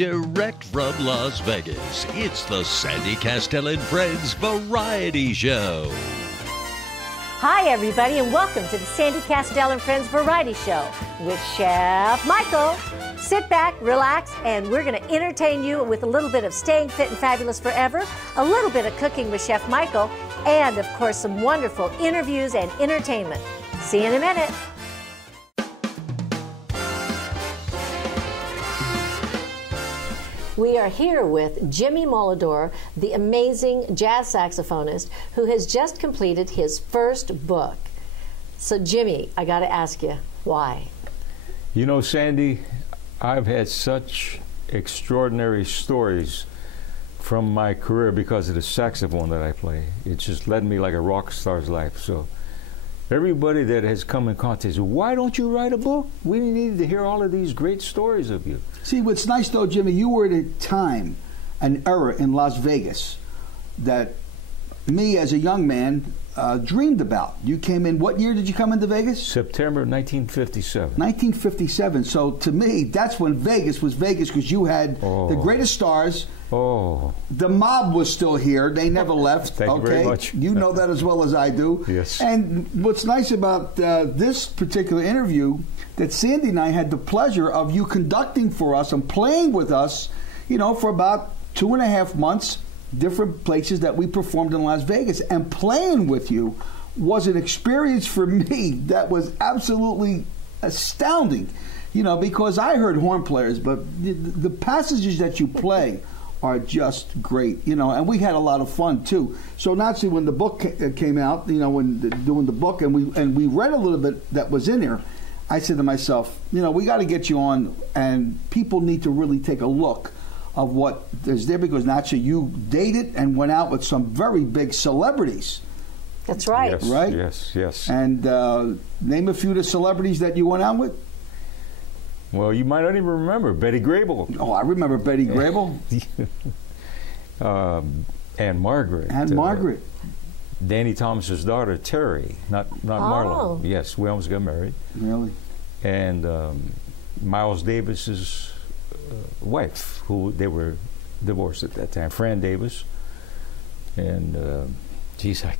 Direct from Las Vegas, it's the Sandy Kastel and Friends Variety Show. Hi, everybody, and welcome to the Sandy Kastel and Friends Variety Show with Chef Michael. Sit back, relax, and we're going to entertain you with a little bit of staying fit and fabulous forever, a little bit of cooking with Chef Michael, and, of course, some wonderful interviews and entertainment. See you in a minute. We are here with Jimmy Malodor, the amazing jazz saxophonist who has just completed his first book. So, Jimmy, I got to ask you, why? You know, Sandy, I've had such extraordinary stories from my career because of the saxophone that I play. It just led me like a rock star's life. So everybody that has come in contact says, why don't you write a book? We need to hear all of these great stories of you. See, what's nice, though, Jimmy, you were at a time, an era in Las Vegas that me, as a young man, dreamed about. You came in, what year did you come into Vegas? September 1957. 1957. So, to me, that's when Vegas was Vegas, because you had the greatest stars. Oh. The mob was still here. They never left. Thank you very much. You know that as well as I do. Yes. And what's nice about this particular interview, that Sandy and I had the pleasure of you conducting for us and playing with us, you know, for about 2.5 months, different places that we performed in Las Vegas. And playing with you was an experience for me that was absolutely astounding, you know, because I heard horn players, but the passages that you play are just great, you know, and we had a lot of fun too. So naturally, when the book came out, you know, when doing the book, and we read a little bit that was in there, I said to myself, you know, we got to get you on, and people need to really take a look of what is there, because naturally you dated and went out with some very big celebrities. That's right. Yes, right? Yes, yes. And name a few of the celebrities that you went out with. Well, you might not even remember Betty Grable. Oh, I remember Betty Grable. And Margaret. And Margaret. Danny Thomas's daughter, Terry, not Marlon. Yes, we almost got married. Really? And Miles Davis's wife, who they were divorced at that time, Fran Davis. And geez, I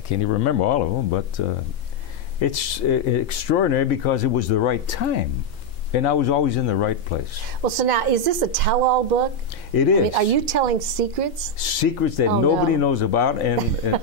can't even remember all of them, but it's extraordinary because it was the right time. And I was always in the right place. Well, so now, is this a tell-all book? It is. I mean, are you telling secrets? Secrets that nobody knows about, and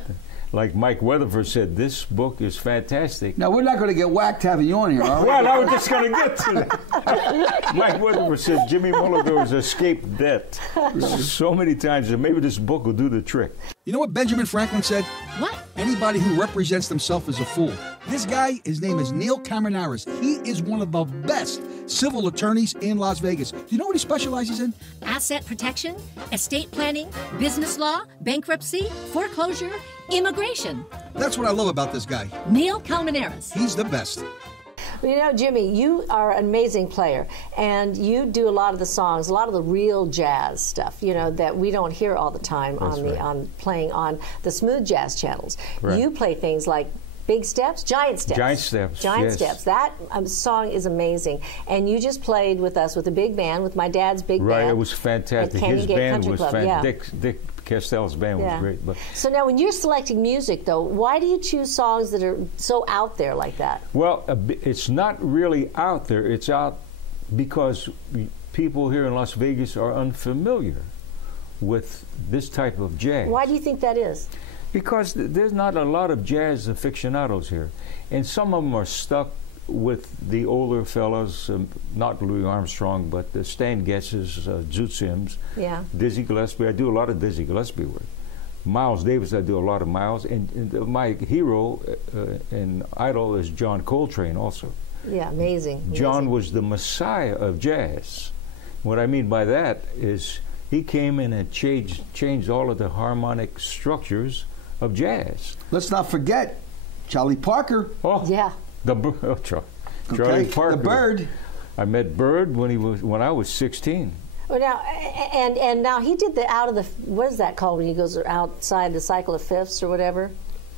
like Mike Weatherford said, this book is fantastic. Now, we're not going to get whacked having you on here, are we? Well, I was just going to get to that. Mike Weatherford said Jimmy Malodor has escaped death so many times that maybe this book will do the trick. You know what Benjamin Franklin said? What? Anybody who represents themselves is a fool. This guy, his name is Neil Cameronaris. He is one of the best civil attorneys in Las Vegas. Do you know what he specializes in? Asset protection, estate planning, business law, bankruptcy, foreclosure, immigration. That's what I love about this guy. Neil Cameronaris. He's the best. Well, you know, Jimmy, you are an amazing player, and you do a lot of the songs, a lot of the real jazz stuff, you know, that we don't hear all the time on playing on the smooth jazz channels. Right. You play things like Big Steps, Giant Steps. Giant Steps, Giant Steps. That song is amazing. And you just played with us with a big band, with my dad's big band. Right, it was fantastic. His band was fantastic. Dick Kastel's band was great. But so now when you're selecting music, though, why do you choose songs that are so out there like that? Well, it's not really out there. It's out because people here in Las Vegas are unfamiliar with this type of jazz. Why do you think that is? Because there's not a lot of jazz aficionados here. And some of them are stuck with the older fellas, not Louis Armstrong, but Stan Getz's, Zoot Sims, Dizzy Gillespie. I do a lot of Dizzy Gillespie work. Miles Davis, I do a lot of Miles. And my hero and idol is John Coltrane also. Yeah, amazing. John was the messiah of jazz. What I mean by that is he came in and changed all of the harmonic structures of jazz. Let's not forget Charlie Parker. Oh, yeah. Charlie Parker. The Bird. I met Bird when I was 16. Well, now, and now he did the out of the, what is that called when he goes outside the cycle of fifths or whatever?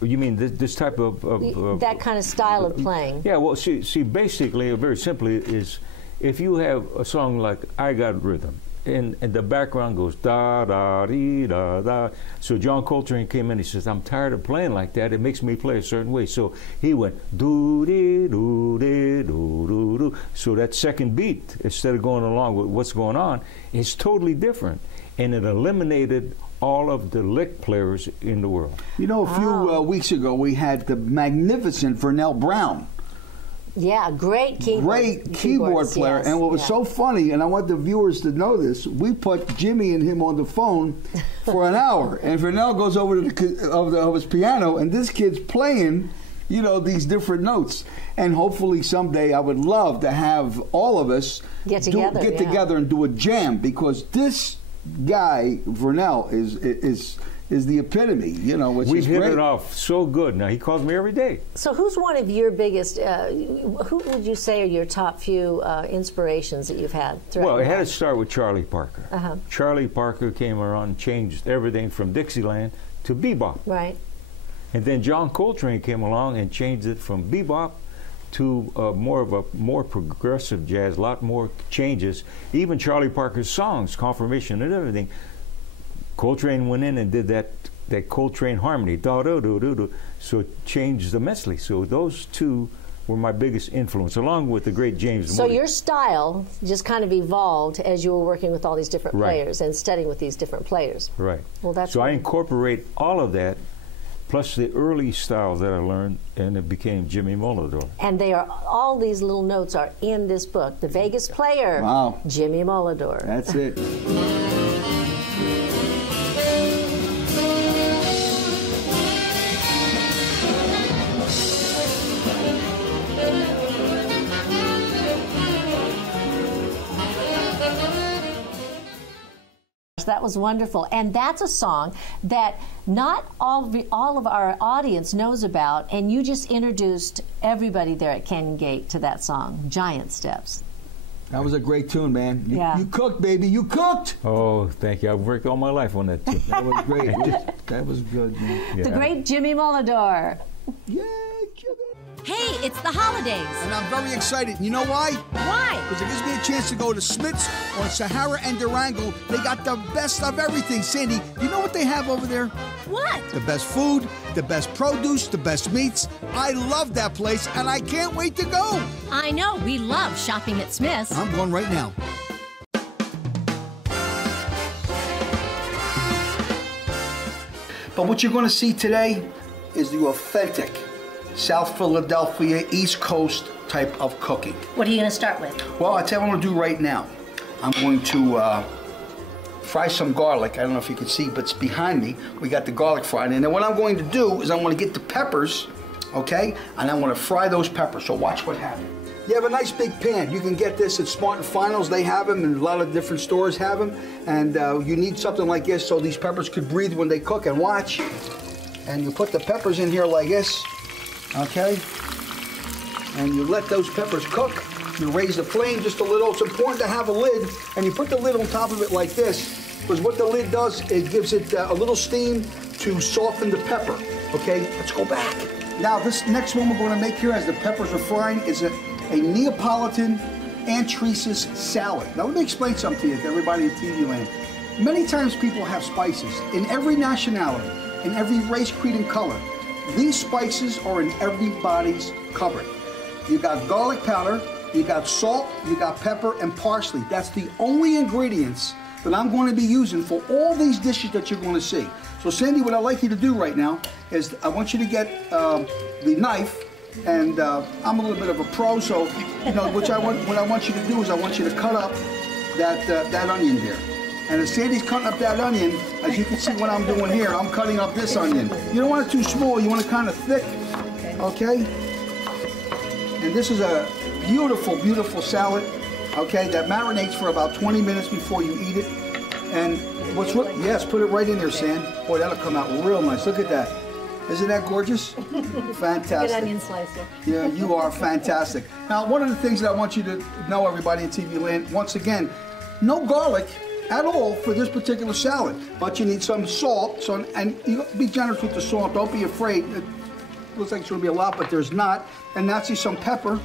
You mean this type of that kind of style of playing? Yeah. Well, see, basically, very simply, is if you have a song like "I Got Rhythm," and the background goes da da dee da da. So John Coltrane came in. He says, "I'm tired of playing like that. It makes me play a certain way." So he went do dee do dee do do do. So that second beat, instead of going along with what's going on, is totally different, and it eliminated all of the lick players in the world. You know, a few weeks ago we had the magnificent Vernell Brown. Yeah, great keyboard player. Yes, and what was so funny, and I want the viewers to know this, we put Jimmy and him on the phone for an hour, and Vernell goes over to of his piano, and this kid's playing, you know, these different notes. And hopefully someday I would love to have all of us get together and do a jam, because this guy Vernell is the epitome, you know, which we is hit great. it off so good. Now he calls me every day. So who's one of your biggest, who would you say are your top few inspirations that you've had throughout Well, your it had to life? start with Charlie Parker. Charlie Parker came around and changed everything from Dixieland to bebop. Right. And then John Coltrane came along and changed it from bebop to more progressive jazz, a lot more changes. Even Charlie Parker's songs, Confirmation and everything, Coltrane went in and did that Coltrane harmony, da do do do do. So it changed immensely. So those two were my biggest influence, along with the great James So Moody. your style just kind of evolved as you were working with all these different players and studying with these different players. Right. Well, that's so I incorporate all of that, plus the early styles that I learned, and it became Jimmy Malodor. And they are, all these little notes are in this book. The Vegas Player, Wow. Jimmy Malodor. That's it. That was wonderful. And that's a song that not all of our audience knows about, and you just introduced everybody there at Canyon Gate to that song, Giant Steps. That was a great tune, man. Yeah. You cooked, baby. You cooked. Oh, thank you. I've worked all my life on that tune. That was great. That was good, man. Yeah. The great Jimmy Malodor. Yeah, Jimmy. Hey, it's the holidays. And I'm very excited. You know why? Why? Because it gives me a chance to go to Smith's on Sahara and Durango. They got the best of everything, Sandy. You know what they have over there? What? The best food, the best produce, the best meats. I love that place, and I can't wait to go. I know, we love shopping at Smith's. I'm going right now. But what you're going to see today is the authentic South Philadelphia, East Coast type of cooking. What are you going to start with? Well, I'll tell you what I'm going to do right now. I'm going to fry some garlic. I don't know if you can see, but it's behind me. We got the garlic fried. And then what I'm going to do is I'm going to get the peppers, okay? And I'm going to fry those peppers. So watch what happens. You have a nice big pan. You can get this at Smart & Finals. They have them, and a lot of different stores have them. And you need something like this so these peppers could breathe when they cook. And watch. And you put the peppers in here like this, okay? And you let those peppers cook. You raise the flame just a little. It's important to have a lid, and you put the lid on top of it like this, because what the lid does, it gives it a little steam to soften the pepper. Okay, let's go back. Now, this next one we're going to make here as the peppers are frying is a Neapolitan anchovies salad. Now, let me explain something to you, to everybody in TV land. Many times people have spices in every nationality, in every race, creed, and color. These spices are in everybody's cupboard. You got garlic powder, you got salt, you got pepper, and parsley. That's the only ingredients that I'm going to be using for all these dishes that you're going to see. So, Sandy, what I'd like you to do right now is I want you to get the knife, and I'm a little bit of a pro, so you know what I want you to do is I want you to cut up that onion there. And as Sandy's cutting up that onion, as you can see what I'm doing here, I'm cutting up this onion. You don't want it too small, you want it kind of thick, okay? And this is a beautiful, beautiful salad, okay, that marinates for about 20 minutes before you eat it. And yes, put it right in there, Sam. Boy, that'll come out real nice. Look at that. Isn't that gorgeous? Fantastic. Good onion slicer. Yeah, you are fantastic. Now, one of the things that I want you to know, everybody in TV land, once again, no garlic at all for this particular salad, but you need some salt, and you be generous with the salt. Don't be afraid. It looks like it's going to be a lot, but there's not. And that's some pepper,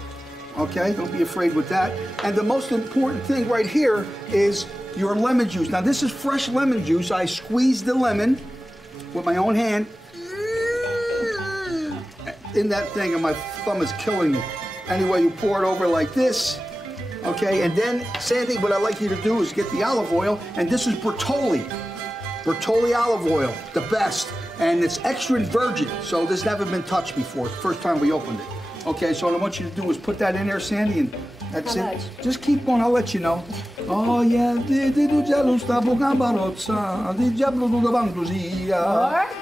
okay? Don't be afraid with that. And the most important thing right here is your lemon juice. Now this is fresh lemon juice. I squeezed the lemon with my own hand in that thing, and my thumb is killing me. Anyway, you pour it over like this, okay? And then, Sandy, what I'd like you to do is get the olive oil, and this is Bertolli olive oil, the best. And it's extra virgin, so this never been touched before. It's the first time we opened it. Okay, so what I want you to do is put that in there, Sandy, and that's it. Just keep going, I'll let you know. Oh yeah,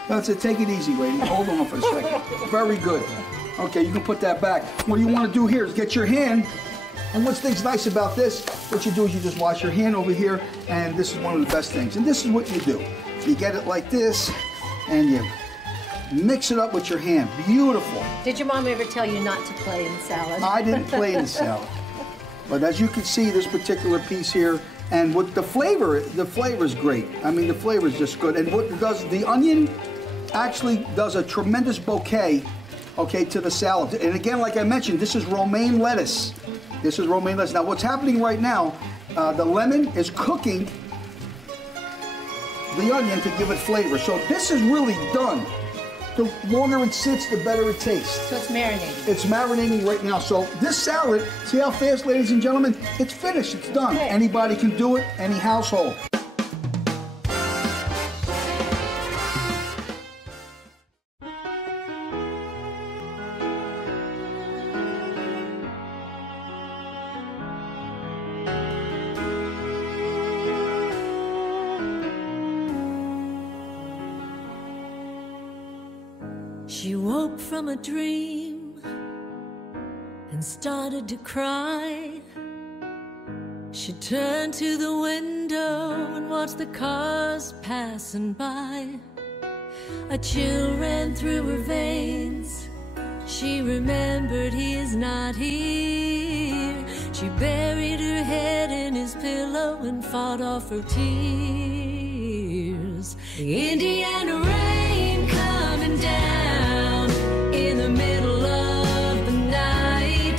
that's it, take it easy, lady. Hold on for a second. Very good. Okay, you can put that back. What you want to do here is get your hand, and what's things nice about this, what you do is you just wash your hand over here, and this is one of the best things. And this is what you do. You get it like this, and you mix it up with your hand. Beautiful. Did your mom ever tell you not to play in salad? I didn't play in the salad. But as you can see, this particular piece here, and with the flavor is great. I mean, the flavor is just good. And what it does, the onion actually does a tremendous bouquet, okay, to the salad. And again, like I mentioned, this is romaine lettuce. This is romaine lettuce. Now, what's happening right now, the lemon is cooking the onion to give it flavor. So this is really done. The longer it sits, the better it tastes. So it's marinating. It's marinating right now. So this salad, see how fast, ladies and gentlemen? It's finished, it's done. Okay. Anybody can do it, any household. She woke from a dream and started to cry. She turned to the window and watched the cars passing by. A chill ran through her veins. She remembered he is not here. She buried her head in his pillow and fought off her tears. The Indiana rain coming down in the middle of the night,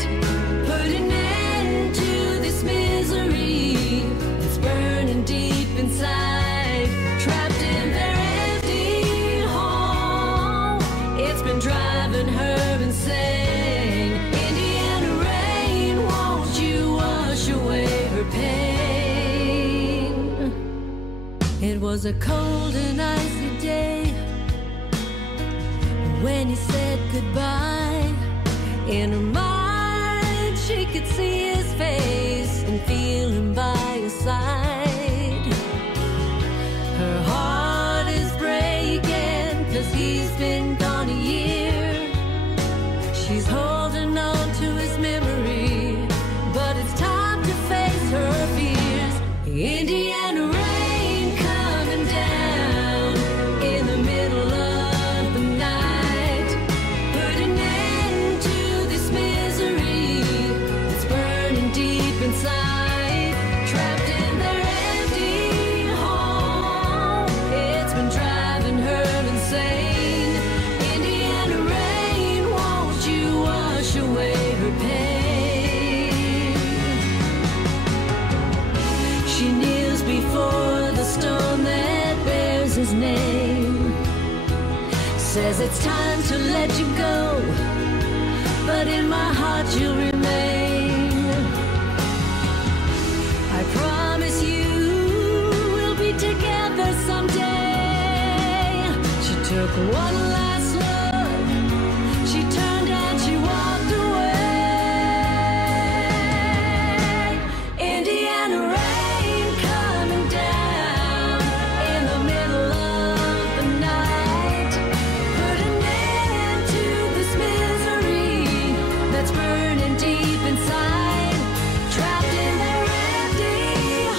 put an end to this misery that's burning deep inside. Trapped in their empty home, it's been driving her insane. Indiana rain, won't you wash away her pain? It was a cold and icy day when he said goodbye. In her mind, she could see his face and feel him by her side. Her heart is breaking 'cause he's been gone a year. She's holding on to his memory, but it's time to face her fears. The Indiana rain coming down in the middle of the night, put an end to this misery that's burning deep inside. Trapped in their empty home, it's been driving her insane. Indiana rain, won't you wash away her pain? She kneels before the stone that bears his name, says it's time to let you go, but in my heart you'll remain. I promise you we'll be together someday. She took one last look, she turned and she walked away. Indiana rain coming down in the middle of the night, put an end to this misery that's burning deep inside. Trapped in their empty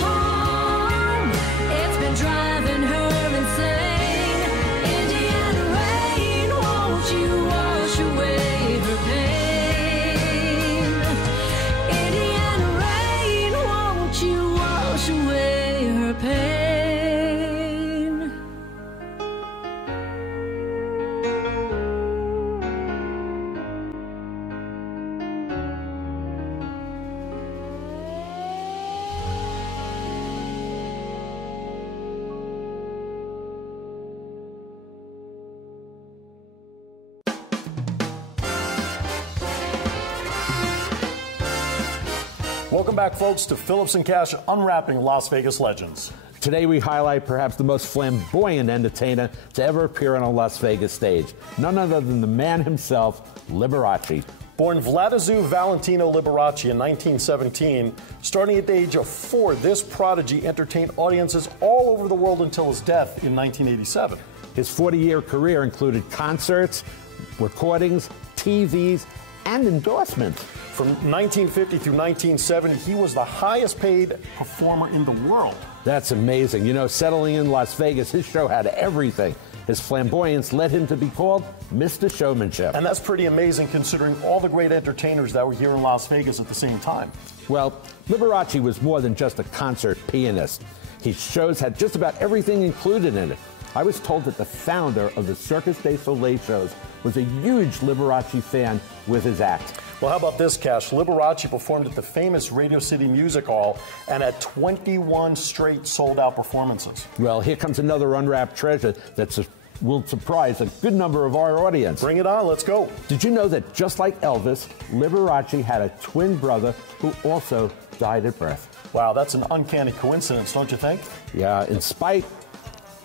home, it's been driving her insane. Indiana rain, won't you wash away her pain? Indiana rain, won't you wash away her pain? Welcome back, folks, to Phillips and Cash Unwrapping Las Vegas Legends. Today we highlight perhaps the most flamboyant entertainer to ever appear on a Las Vegas stage. None other than the man himself, Liberace. Born Vladislav Valentino Liberace in 1917, starting at the age of 4, this prodigy entertained audiences all over the world until his death in 1987. His 40-year career included concerts, recordings, TVs, and endorsements. From 1950 through 1970, he was the highest paid performer in the world. That's amazing. You know, settling in Las Vegas, his show had everything. His flamboyance led him to be called Mr. Showmanship. And that's pretty amazing considering all the great entertainers that were here in Las Vegas at the same time. Well, Liberace was more than just a concert pianist. His shows had just about everything included in it. I was told that the founder of the Circus du Soleil shows was a huge Liberace fan with his act. Well, how about this, Cash? Liberace performed at the famous Radio City Music Hall and had 21 straight sold-out performances. Well, here comes another unwrapped treasure that will surprise a good number of our audience. Bring it on, let's go. Did you know that just like Elvis, Liberace had a twin brother who also died at birth? Wow, that's an uncanny coincidence, don't you think? Yeah, in spite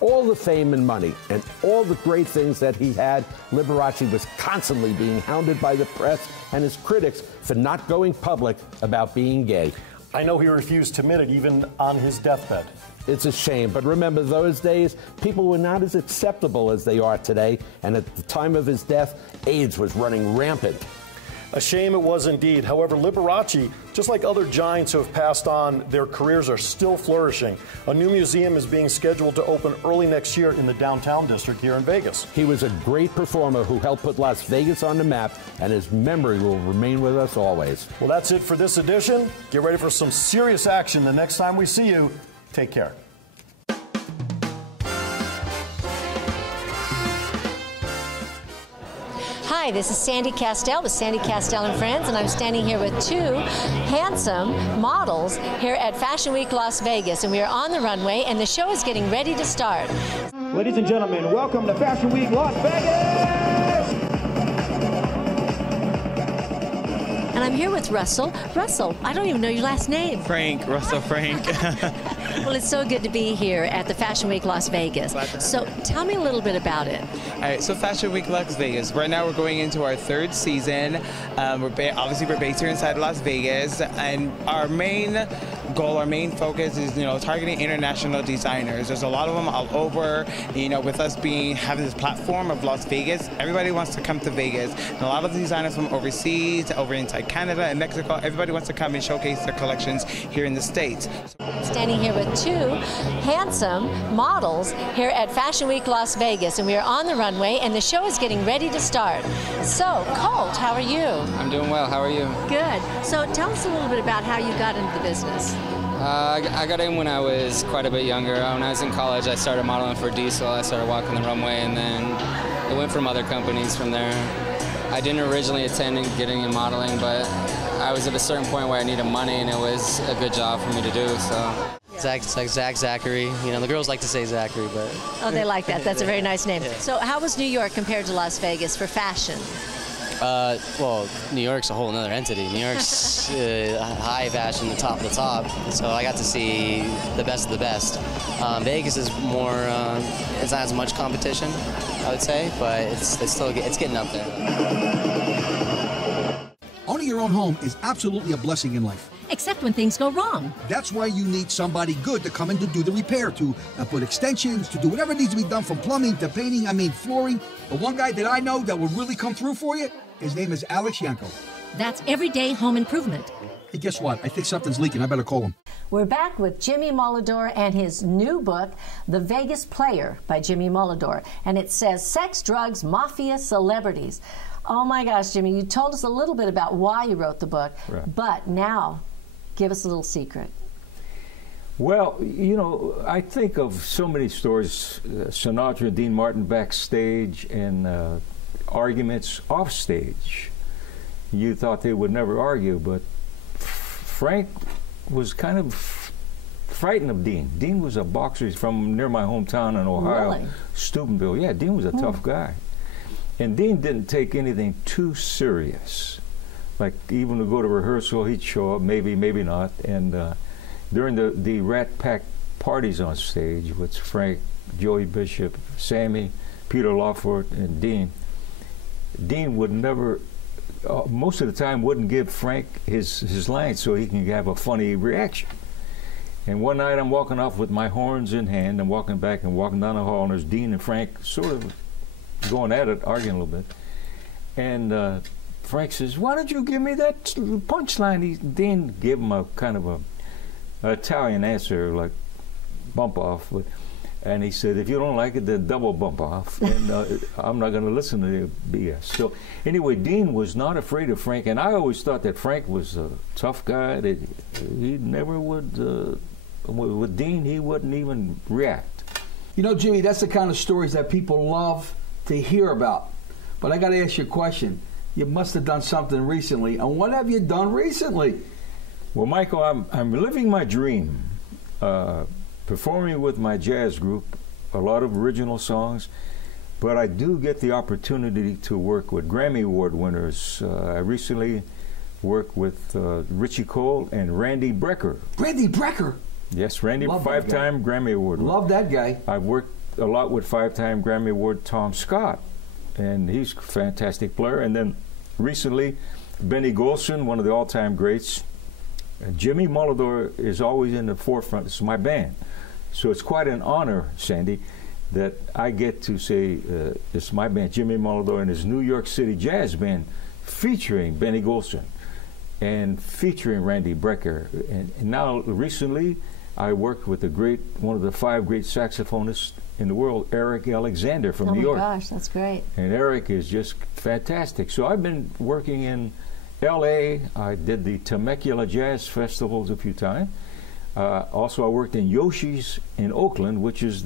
all the fame and money and all the great things that he had, Liberace was constantly being hounded by the press and his critics for not going public about being gay. I know he refused to admit it even on his deathbed. It's a shame, but remember those days, people were not as acceptable as they are today, and at the time of his death, AIDS was running rampant. A shame it was indeed. However, Liberace, just like other giants who have passed on, their careers are still flourishing. A new museum is being scheduled to open early next year in the downtown district here in Vegas. He was a great performer who helped put Las Vegas on the map, and his memory will remain with us always. Well, that's it for this edition. Get ready for some serious action the next time we see you. Take care. Hi, this is Sandy Kastel with Sandy Kastel and Friends, and I'm standing here with two handsome models here at Fashion Week Las Vegas, and we are on the runway, and the show is getting ready to start. Ladies and gentlemen, welcome to Fashion Week Las Vegas! And I'm here with Russell. Russell, I don't even know your last name. Frank, Russell Frank. Well, it's so good to be here at the Fashion Week Las Vegas. So tell me a little bit about it. All right, so Fashion Week Las Vegas. Right now we're going into our third season. Obviously we're based here inside Las Vegas, and our main goal, our main focus is, targeting international designers. There's a lot of them all over. With us having this platform of Las Vegas, everybody wants to come to Vegas. And a lot of the designers from overseas, over inside Canada and Mexico, everybody wants to come and showcase their collections here in the States. Standing here with two handsome models here at Fashion Week Las Vegas, and we are on the runway, and the show is getting ready to start. So, Colt, how are you? I'm doing well. How are you? Good. So tell us a little bit about how you got into the business. I got in when I was quite a bit younger. When I was in college, I started modeling for Diesel. I started walking the runway, and then it went from other companies from there. I didn't originally intend on getting in modeling, but I was at a certain point where I needed money, and it was a good job for me to do. So. It's like Zach Zachary. The girls like to say Zachary, but... Oh, they like that. That's a very nice name. Yeah. So how was New York compared to Las Vegas for fashion? Well, New York's a whole other entity. New York's high fashion, the top of the top. So I got to see the best of the best. Vegas is more, it's not as much competition, I would say, but it's getting up there. Owning your own home is absolutely a blessing in life. Except when things go wrong. That's why you need somebody good to come in to do the repair, to put extensions, to do whatever needs to be done, from plumbing to painting, flooring. The one guy that I know that will really come through for you, his name is Alex Yanko. That's everyday home improvement. Hey, guess what? I think something's leaking. I better call him. We're back with Jimmy Malodor and his new book, The Vegas Player by Jimmy Malodor. And it says Sex, Drugs, Mafia, Celebrities. Oh my gosh, Jimmy, you told us a little bit about why you wrote the book, right. But now, give us a little secret. Well, I think of so many stories, Sinatra and Dean Martin backstage, and arguments off stage. You thought they would never argue, but Frank was kind of frightened of Dean. Dean was a boxer. He's from near my hometown in Ohio, really? Steubenville. Yeah, Dean was a tough guy. And Dean didn't take anything too serious. Like even to go to rehearsal, he'd show up, maybe, maybe not. And during the Rat Pack parties on stage with Frank, Joey Bishop, Sammy, Peter Lawford, and Dean, Dean would never, most of the time, wouldn't give Frank his lines so he can have a funny reaction. And one night I'm walking off with my horns in hand, I'm walking back and walking down the hall, and there's Dean and Frank sort of going at it, arguing a little bit. And Frank says, "Why don't you give me that punchline?" Dean gave him a kind of a Italian answer, like bump off. And he said, "If you don't like it, then double bump off." And I'm not going to listen to the BS. So anyway, Dean was not afraid of Frank, and I always thought that Frank was a tough guy. That he never would. With Dean, he wouldn't even react. You know, Jimmy, that's the kind of stories that people love to hear about. But I got to ask you a question. You must have done something recently. And what have you done recently? Well, Michael, I'm living my dream. Performing with my jazz group, a lot of original songs, but I do get the opportunity to work with Grammy Award winners. I recently worked with Richie Cole and Randy Brecker. Randy Brecker? Yes, Randy, five-time Grammy Award winner. Love that guy. I've worked a lot with five-time Grammy Award Tom Scott, and he's a fantastic player. And then recently, Benny Golson, one of the all-time greats. Jimmy Malodor is always in the forefront. It's my band. So it's quite an honor, Sandy, that I get to say it's my band, Jimmy Malodor, and his New York City Jazz Band, featuring Benny Golson and featuring Randy Brecker. And now, recently, I worked with one of the 5 great saxophonists in the world, Eric Alexander from New York. Oh my gosh, that's great. And Eric is just fantastic. So I've been working in L.A. I did the Temecula Jazz Festivals a few times. Also, I worked in Yoshi's in Oakland, which is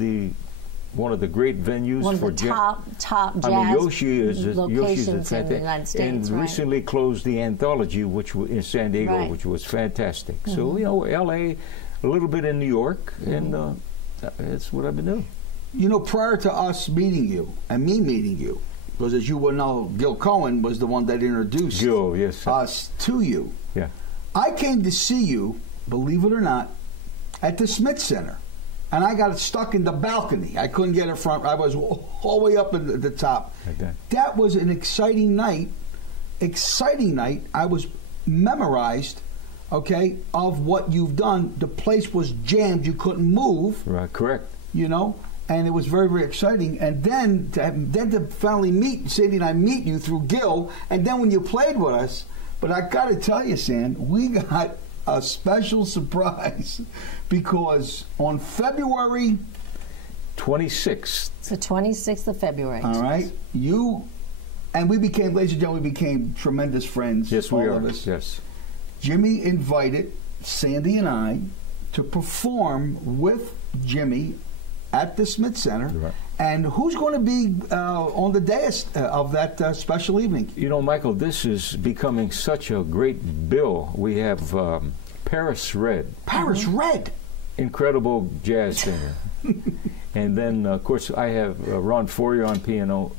one of the great venues for jazz. Top jazz Yoshi's locations in the United States. And recently closed the Anthology, which was in San Diego, which was fantastic. So, you know, L.A., a little bit in New York, and that's what I've been doing. You know, prior to us meeting you, and me meeting you, because as you well know, Gil Cohen was the one that introduced us to you. Yeah. I came to see you, believe it or not, at the Smith Center. And I got stuck in the balcony. I couldn't get in front. I was all the way up at the top. Okay. That was an exciting night. Exciting night. I was memorized, okay, of what you've done. The place was jammed. You couldn't move. Right, correct. You know? And it was very, very exciting. And then to finally meet, Sandy and I meet you through Gil, and then when you played with us, but I got to tell you, Sam, we got a special surprise because on February 26th. It's the 26th of February. All right. You and we became, ladies and gentlemen, we became tremendous friends. Yes, all we of are. us. Yes. Jimmy invited Sandy and I to perform with Jimmy at the Smith Center. Right. And who's going to be on the dais of that special evening? You know, Michael, this is becoming such a great bill. We have Paris Red. Paris Red? Incredible jazz singer. And then, of course, I have Ron Fourier on piano,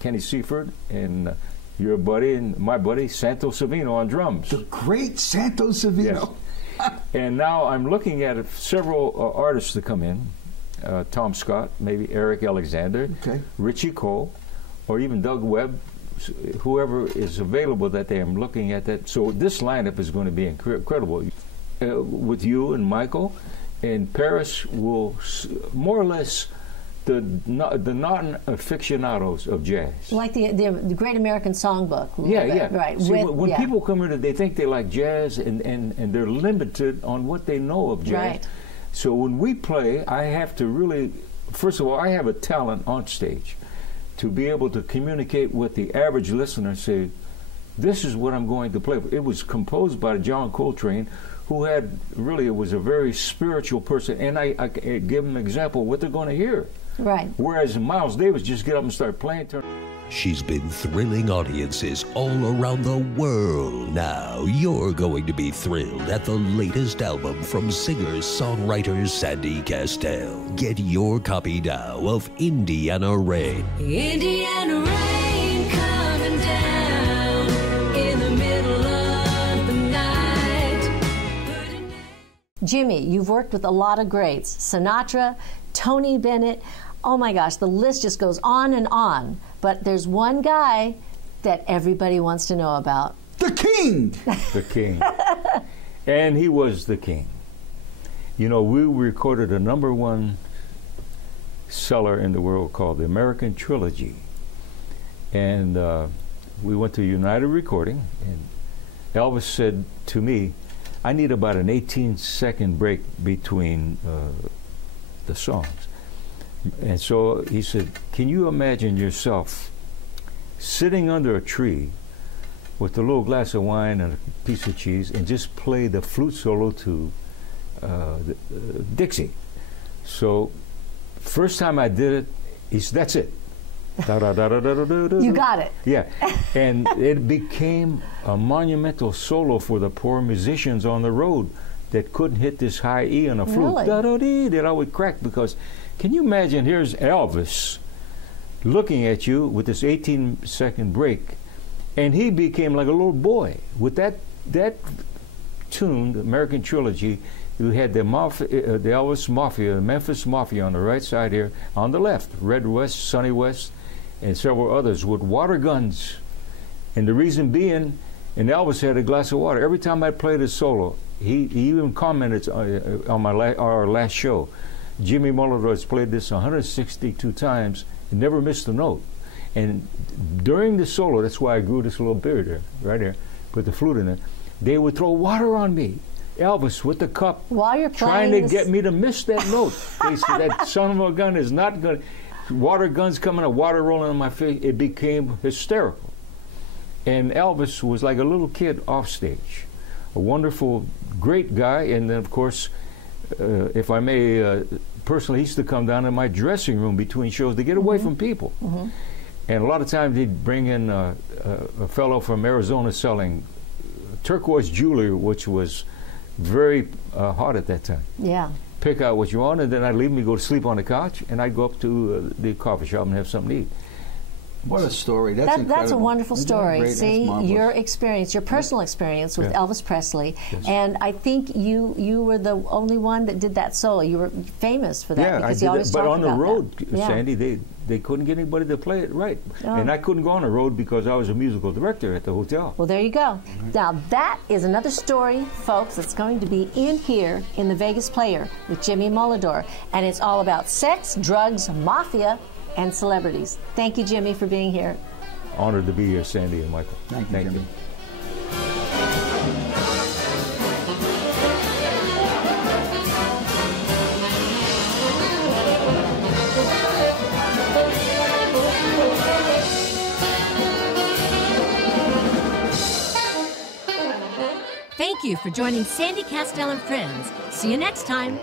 Kenny Seifert, and your buddy and my buddy, Santo Savino on drums. The great Santo Savino. Yes. And now I'm looking at several artists to come in. Tom Scott, maybe Eric Alexander, Richie Cole, or even Doug Webb, whoever is available that day. I'm looking at that. So this lineup is going to be incredible. With you and Michael, and Paris will more or less the non-aficionados of jazz. Like the Great American Songbook. Yeah. Right. See, when people come here, they think they like jazz, and they're limited on what they know of jazz. Right. So when we play, I have to really, first of all, I have a talent on stage to be able to communicate with the average listener and say, this is what I'm going to play. It was composed by John Coltrane, who had really, was a very spiritual person, and I give them an example of what they're going to hear. Right. Whereas Miles Davis just get up and start playing. She's been thrilling audiences all around the world. Now you're going to be thrilled at the latest album from singer-songwriter Sandy Kastel. Get your copy now of Indiana Rain. Indiana rain coming down in the middle Jimmy, you've worked with a lot of greats. Sinatra, Tony Bennett. Oh my gosh, the list just goes on and on. But there's one guy that everybody wants to know about. The King! The King. And he was the King. You know, we recorded a #1 seller in the world called the American Trilogy. And we went to United Recording, and Elvis said to me, I need about an 18-second break between the songs. And so he said, can you imagine yourself sitting under a tree with a little glass of wine and a piece of cheese and just play the flute solo to Dixie? So first time I did it, he said, that's it. You got it. Yeah, and it became a monumental solo for the poor musicians on the road that couldn't hit this high E on a flute. Really? That I would crack, because can you imagine, here's Elvis looking at you with this 18-second break, and he became like a little boy with that tune, the American Trilogy. You had the Elvis Mafia, the Memphis Mafia on the right side here, on the left, Red West, Sonny West, and several others with water guns. And the reason being, and Elvis had a glass of water. Every time I played a solo, he even commented on our last show, Jimmy Malodor has played this 162 times and never missed a note. And during the solo, that's why I grew this little beard here, right here, put the flute in it, they would throw water on me. Elvis with the cup, while you're trying to get me to miss that note. They said that son of a gun is not going. Water guns coming out, water rolling on my face. It became hysterical. And Elvis was like a little kid off stage, a wonderful, great guy. And then, of course, if I may, personally, he used to come down in my dressing room between shows to get away from people. And a lot of times he'd bring in a fellow from Arizona selling turquoise jewelry, which was very hot at that time. Yeah. Pick out what you want, and then I'd leave me, go to sleep on the couch, and I'd go up to the coffee shop and have something to eat. What a story. That's incredible. That's a wonderful story. Great. See, your experience, your personal experience with Elvis Presley. Yes. And I think you were the only one that did that solo. You were famous for that because you always talked about that. But on the road, Sandy, they couldn't get anybody to play it right. Oh. And I couldn't go on the road because I was a musical director at the hotel. Well, there you go. Now, that is another story, folks, that's going to be in here in the Vegas Player with Jimmy Malodor. And it's all about sex, drugs, mafia, and celebrities. Thank you, Jimmy, for being here. Honored to be here, Sandy and Michael. Thank you, Jimmy. Thank you for joining Sandy Kastel and Friends. See you next time.